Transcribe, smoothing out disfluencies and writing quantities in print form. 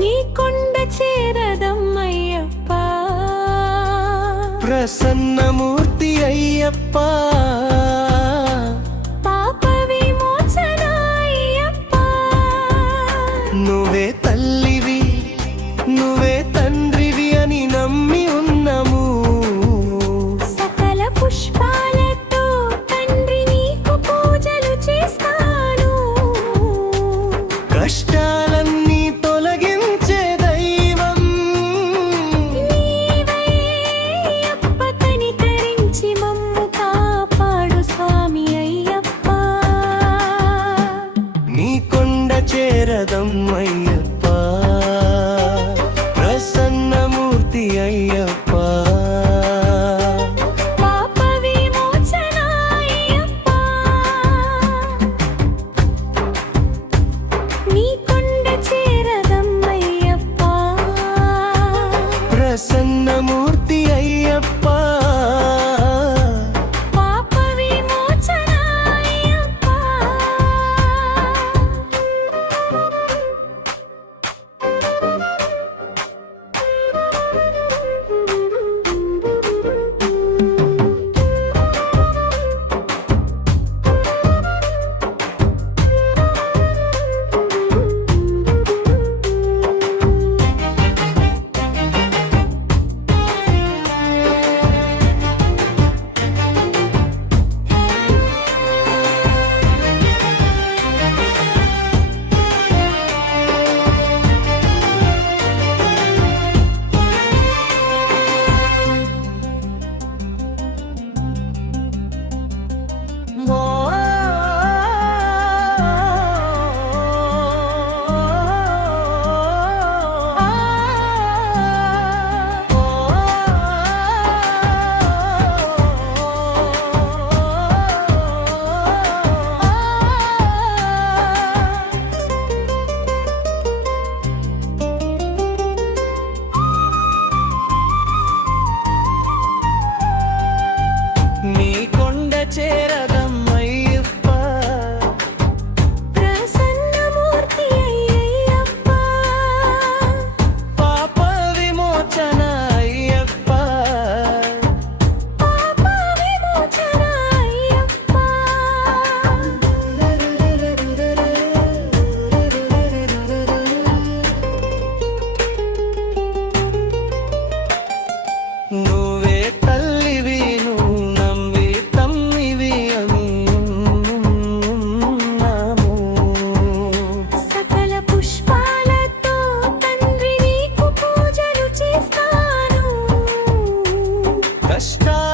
నీ కొండ చేరదమ్మయ్యప్ప ప్రసన్నమూర్తి అయ్యప్ప పాప విమోచన అయ్యప్ప నువ్వే తల్లివి నువ్వే తండ్రివి అని నమ్మి ఉన్నాము సకల పుష్పాలతో తండ్రి నీకు పూజలు చేస్తాను కష్టాలన్నీ తొలగించే దైవం నీవయ్యప్ప కనికరించి మమ్ము కాపాడు స్వామి అయ్యప్ప నీ కొండ చేరదమ్మయ్యప్ప ప్రసన్నమూర్తి అయ్యప్ప పాప విమోచన అయ్యప్ప నీ కొండ చేరదమ్మయ్యప్ప ప్రసన్నమూర్తి అయ్యప్ప పాప విమోచన అయ్యప్ప నీ కొండ చేరదమ్మయ్యప్ప ప్రసన్నమూర్తి అయ్యప్ప పాప విమోచన అయ్యప్ప పాప విమోచన అయ్యప్ప నువ్వే తల్లివి నువ్వు నమ్మి తమ్మివి అన్నాము సకల పుష్పాలతో తండ్రి నీకు పూజలు చేస్తాను కష్టాలు